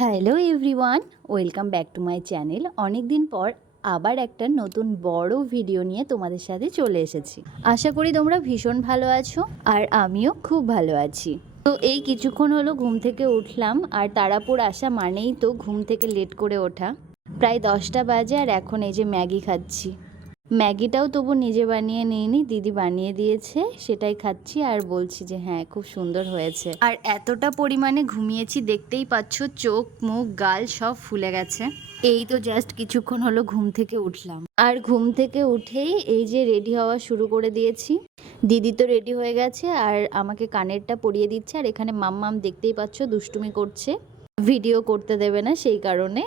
Hello everyone welcome back to my channel অনেক দিন পর আবার একটা নতুন বড় ভিডিও নিয়ে তোমাদের সাথে চলে এসেছি। আশা করি তোমরা ভীষণ ভালো আছো আর আমিও খুব ভালো আছি। তো এই কিছুক্ষণ হলো ঘুম থেকে উঠলাম আর তারাপুর আসা মানেই তো ঘুম থেকে লেট করে ওঠা। প্রায় দশটা বাজে আর এখন এই যে ম্যাগি খাচ্ছি। ম্যাগিটাও তবু নিজে বানিয়ে নিইনি দিদি বানিয়ে দিয়েছে সেটাই খাচ্ছি আর বলছি যে হ্যাঁ খুব সুন্দর হয়েছে। আর এতটা পরিমাণে ঘুমিয়েছি দেখতেই পাচ্ছ চোখ মুখ গাল সব ফুলে গেছে। এই তো জাস্ট কিছুক্ষণ হলো ঘুম থেকে উঠলাম। আর ঘুম থেকে উঠেই এই যে রেডি হওয়া শুরু করে দিয়েছি। দিদি তো রেডি হয়ে গেছে আর আমাকে কানেরটা পরিয়ে দিচ্ছে আর এখানে মাম্মাম দেখতেই পাচ্ছ দুষ্টুমি করছে। ভিডিও করতে দেবে না সেই কারণে।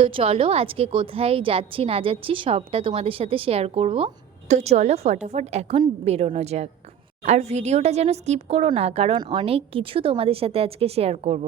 তো চলো আজকে কোথায় যাচ্ছি না যাচ্ছি সবটা তোমাদের সাথে শেয়ার করব। তো চলো ফটাফট এখন বেরোনো যাক। আর ভিডিওটা যেন স্কিপ করো না, কারণ অনেক কিছু তোমাদের সাথে আজকে শেয়ার করব।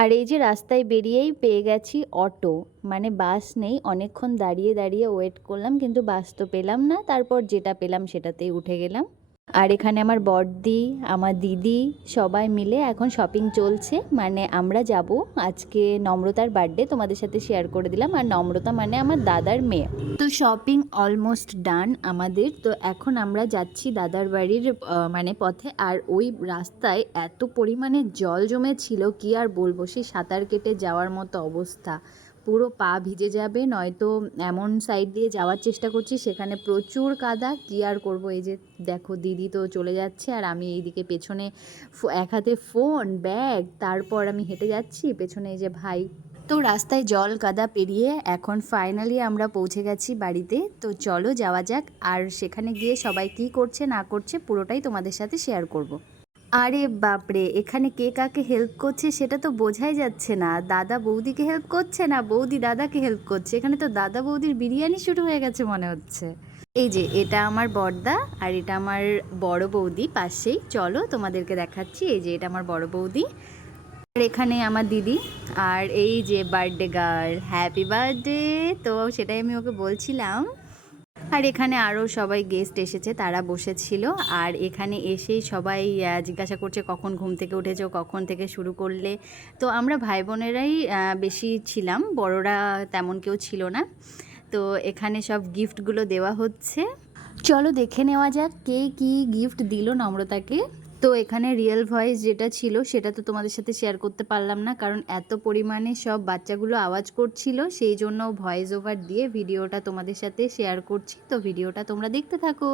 আর এই যে রাস্তায় বেরিয়েই পেয়ে গেছি অটো মানে বাস নেই, অনেকক্ষণ দাঁড়িয়ে দাঁড়িয়ে ওয়েট করলাম, কিন্তু বাস তো পেলাম না, তারপর যেটা পেলাম সেটাতেই উঠে গেলাম। আর এখানে আমার বড়দি, আমার দিদি সবাই মিলে এখন শপিং চলছে। মানে আমরা যাব। আজকে নম্রতার বার্থডে তোমাদের সাথে শেয়ার করে দিলাম। আর নম্রতা মানে আমার দাদার মেয়ে। তো শপিং অলমোস্ট ডান আমাদের। তো এখন আমরা যাচ্ছি দাদার বাড়ির মানে পথে। আর ওই রাস্তায় এত পরিমাণে জল জমেছিল, কি আর বলব? সেই সাঁতার কেটে যাওয়ার মতো অবস্থা। পুরো পা ভিজে যাবে, নয়তো এমন সাইড দিয়ে যাওয়ার চেষ্টা করছি, সেখানে প্রচুর কাদা। কি আর করব? এই যে দেখো, দিদি তো চলে যাচ্ছে, আর আমি এইদিকে পেছনে এক হাতে ফোন ব্যাগ তারপর আমি হেঁটে যাচ্ছি, পেছনে এই যে ভাই। তো রাস্তায় জল কাদা পেরিয়ে এখন ফাইনালি আমরা পৌঁছে গেছি বাড়িতে। তো চলো যাওয়া যাক, আর সেখানে গিয়ে সবাই কি করছে, না করছে, পুরোটাই তোমাদের সাথে শেয়ার করব। আরে বাপরে, এখানে কে কাকে হেল্প করছে সেটা তো বোঝাই যাচ্ছে না। দাদা বৌদিকে হেল্প করছে না? বৌদি দাদাকে হেল্প করছে? এখানে তো দাদা বৌদির বিরিয়ানি শুরু হয়ে গেছে মনে হচ্ছে। এই যে, এটা আমার বড়দা আর এটা আমার বড় বৌদি পাশেই। চলো তোমাদেরকে দেখাচ্ছি, এই যে এটা আমার বড় বৌদি। আর এখানে আমার দিদি। আর এই যে বার্থডে গার্ল হ্যাপি বার্থডে তো সেটাই আমি ওকে বলছিলাম। আর এখানে আরও সবাই গেস্ট এসেছে, তারা বসেছিল। আর এখানে এসেই সবাই জিজ্ঞাসা করছে কখন ঘুম থেকে উঠেছ, কখন থেকে শুরু করলে। তো আমরা ভাই বোনেরাই বেশি ছিলাম, বড়রা তেমন কেউ ছিল না। তো এখানে সব গিফটগুলো দেওয়া হচ্ছে। চলো দেখে নেওয়া যাক কে কি গিফট দিল নম্রতাকে। তো এখানে রিয়েল ভয়েস যেটা ছিল সেটা তো তোমাদের সাথে শেয়ার করতে পারলাম না। কারণ এত পরিমাণে সব বাচ্চাগুলো আওয়াজ করছিল সেই জন্য ভয়েস ওভার দিয়ে ভিডিওটা তোমাদের সাথে শেয়ার করছি। তো ভিডিওটা তোমরা দেখতে থাকো।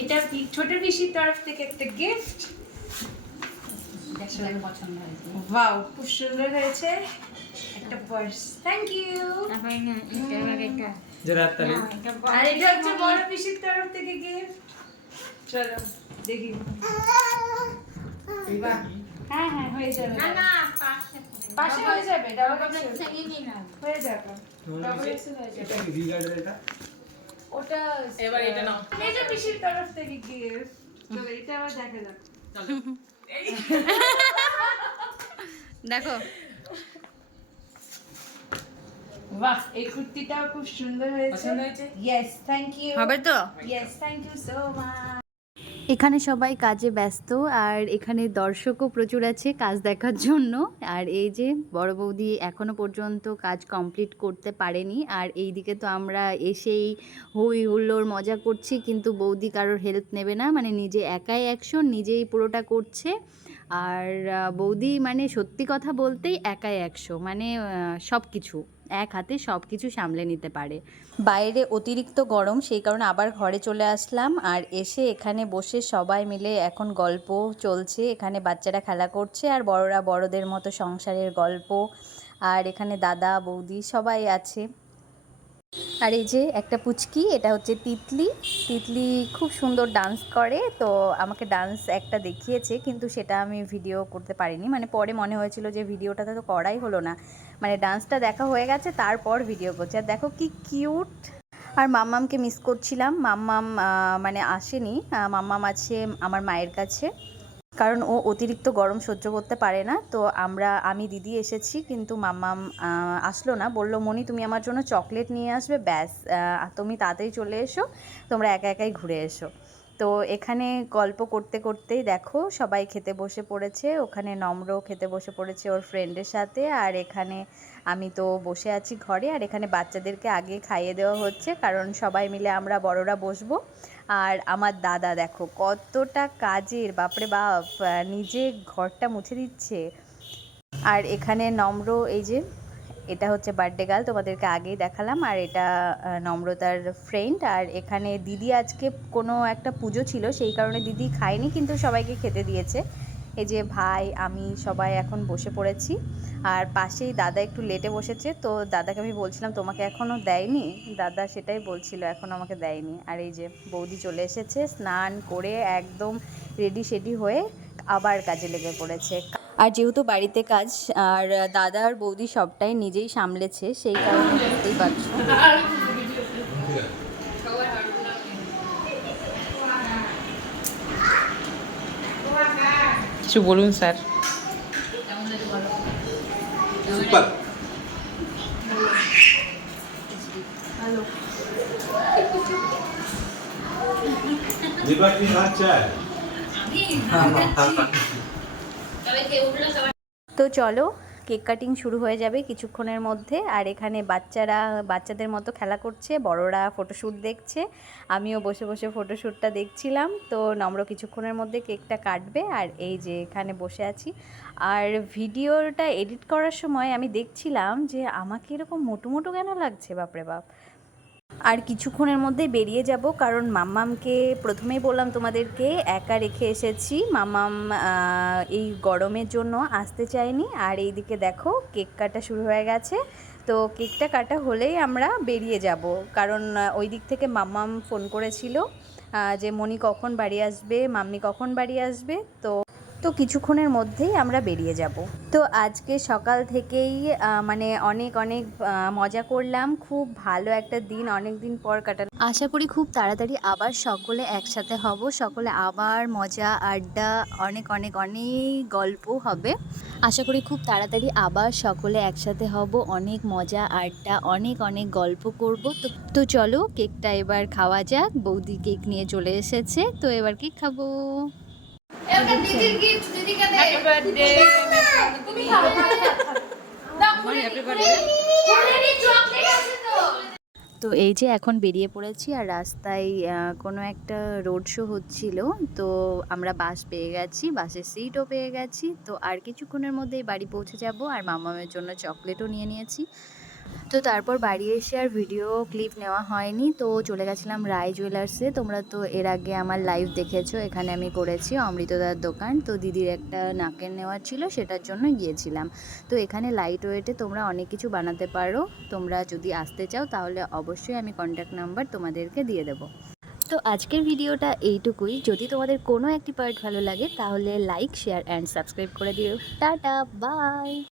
এটা ছোট পিসির তরফ থেকে একটা গিফট পছন্দ হয়েছে। ওয়াও খুব সুন্দর হয়েছে। একটা পার্স থ্যাংক ইউ আর এটা হচ্ছে বড় পিসির তরফ থেকে গিফট চলো। দেখি। হ্যাঁ হ্যাঁ হয়ে যাবে। পাশে হয়ে যাবে ডাবল হয়ে যাবে। ডাবল এক্সেল হয়ে যাবে। এটা কি রিগার্ডের এটা? ওটা এবার এটা নাও। মেজো পিসির তরফ থেকে গিফট চলো এটা আবার দেখা যাক। দেখো। বাহ এই কুর্তিটাও খুব সুন্দর হয়েছে? ইয়েস থ্যাংক ইউ হবে তো? Yes thank you so much এখানে সবাই কাজে ব্যস্ত, আর এখানে দর্শকও প্রচুর আছে কাজ দেখার জন্য। আর এই যে বড় বৌদি এখনও পর্যন্ত কাজ কমপ্লিট করতে পারেনি, আর এই দিকে তো আমরা এসেই হই হুল্লোড় মজা করছি, কিন্তু বৌদি কারোর হেল্প নেবে না মানে নিজে একাই অ্যাকশন নিজেই পুরোটা করছে। আর বৌদি মানে সত্যি কথা বলতেই একাই একশো মানে সব কিছু এক হাতে সব কিছু সামলে নিতে পারে। বাইরে অতিরিক্ত গরম, সেই কারণে আবার ঘরে চলে আসলাম। আর এসে এখানে বসে সবাই মিলে এখন গল্প চলছে। এখানে বাচ্চারা খেলা করছে আর বড়রা বড়দের মতো সংসারের গল্প। আর এখানে দাদা, বৌদি সবাই আছে। আর এই যে একটা পুচকি, এটা হচ্ছে তিতলি। তিতলি খুব সুন্দর ডান্স করে, তো আমাকে ডান্স একটা দেখিয়েছে, কিন্তু সেটা আমি ভিডিও করতে পারিনি। মানে পরে মনে হয়েছিল যে ভিডিওটাতে তো করাই হলো না। মানে ডান্সটা দেখা হয়ে গেছে, তারপর ভিডিও করছে। আর দেখো কি কিউট আর মাম্মামকে মিস করছিলাম। মাম্মাম মানে আসেনি। মাম্মাম আছে আমার মায়ের কাছে। কারণ ও অতিরিক্ত গরম সহ্য করতে পারে না। তো আমরা, আমি দিদি এসেছি, কিন্তু মাম্মাম আসলো না। বলল মনি তুমি আমার জন্য চকলেট নিয়ে আসবে। ব্যাস তুমি তাড়াতাড়ি চলে এসো। তোমরা একা একাই ঘুরে এসো। তো এখানে গল্প করতে করতেই দেখো সবাই খেতে বসে পড়েছে। ওখানে নম্র খেতে বসে পড়েছে ওর ফ্রেন্ডের সাথে। আর এখানে আমি তো বসে আছি ঘরে। আর এখানে বাচ্চাদেরকে আগে খাইয়ে দেওয়া হচ্ছে। কারণ সবাই মিলে আমরা বড়রা বসবো। আর আমার দাদা দেখো কতটা কাজের, বাপরে বাপ নিজে ঘরটা মুছে দিচ্ছে। আর এখানে নম্র এই যে এটা হচ্ছে বার্থডে গার্ল তোমাদেরকে আগেই দেখালাম, আর এটা নম্রতার ফ্রেন্ড আর এখানে দিদি আজকে কোনো একটা পুজো ছিল, সেই কারণে দিদি খায়নি, কিন্তু সবাইকে খেতে দিয়েছে। এই যে ভাই, আমি সবাই এখন বসে পড়েছি, আর পাশেই দাদা একটু লেটে বসেছে, তো দাদাকে আমি বলছিলাম, তোমাকে এখনও দেয়নি? দাদা সেটাই বলছিল, এখন আমাকে দেয়নি। আর এই যে বৌদি চলে এসেছে, স্নান করে একদম রেডি সেডি হয়ে আবার কাজে লেগে পড়েছে। আর যেহেতু বাড়িতে কাজ আর দাদা আর বৌদি সবটাই নিজেই সামলেছে সেই কারণে বুঝতেই পারছ। কিছু বলুন স্যার। সুপার। ভাত চাই তো চলো, কেক কাটিং শুরু হয়ে যাবে কিছুক্ষণের মধ্যে। আর এখানে বাচ্চারা, বাচ্চাদের মতো খেলা করছে, বড়রা ফটোশ্যুট দেখছে। আমিও বসে বসে ফটোশ্যুটটা দেখছিলাম। তো নম্র কিছুক্ষণের মধ্যে কেকটা কাটবে। আর এই যে এখানে বসে আছি। আর ভিডিওটা এডিট করার সময় আমি দেখছিলাম যে আমাকে এরকম মোটো মোটো কেন লাগছে? বাপরে বাপ। আর কিছুক্ষণের মধ্যে বেরিয়ে যাব, কারণ মাম্মামকে প্রথমেই বললাম তোমাদেরকে, একা রেখে এসেছি। মাম্মাম এই গরমের জন্য আসতে চায়নি। আর এইদিকে দেখো, কেক কাটা শুরু হয়ে গেছে। তো কেকটা কাটা হলেই আমরা বেরিয়ে যাব। কারণ ওই দিক থেকে মাম্মাম ফোন করেছিল যে মনি কখন বাড়ি আসবে, মাম্মি কখন বাড়ি আসবে, তো তো কিছুক্ষণের মধ্যেই আমরা বেরিয়ে যাব। তো আজকে সকাল থেকেই মানে অনেক অনেক মজা করলাম। খুব ভালো একটা দিন অনেক দিন পর কাটালাম। আশা করি খুব তাড়াতাড়ি আবার সকলে একসাথে হব। সকলে আবার মজা, আড্ডা, অনেক অনেক অনেক গল্প হবে। আশা করি খুব তাড়াতাড়ি আবার সকলে একসাথে হব। অনেক মজা, আড্ডা, অনেক অনেক গল্প করব। তো তো চলো কেকটা এবার খাওয়া যাক। বৌদি কেক নিয়ে চলে এসেছে। তো এবার কেক খাব। তো এই যে এখন বেরিয়ে পড়েছি আর রাস্তায় কোনো একটা রোড শো হচ্ছিল তো আমরা বাস পেয়ে গেছি বাসের সিটও পেয়ে গেছি তো আর কিছুক্ষণের মধ্যেই বাড়ি পৌঁছে যাব আর মামামের জন্য চকলেটও নিয়ে নিয়েছি। তো তারপর বাড়ি এসে আর ভিডিও ক্লিপ নেওয়া হয়নি, তো চলে গেছিলাম রায় জুয়েলার্সে তোমরা তো এর আগে আমার লাইভ দেখেছ, এখানে আমি করেছি অমৃতদার দোকান। তো দিদির একটা নাকের নেওয়ার ছিল, সেটার জন্য গিয়েছিলাম। তো এখানে লাইট ওয়েটে তোমরা অনেক কিছু বানাতে পারো। তোমরা যদি আসতে চাও, তাহলে অবশ্যই আমি কন্ট্যাক্ট নাম্বার তোমাদেরকে দিয়ে দেবো। তো আজকের ভিডিওটা এইটুকুই। যদি তোমাদের কোনো একটি পার্ট ভালো লাগে, তাহলে লাইক শেয়ার অ্যান্ড সাবস্ক্রাইব করে দিও। Tata bye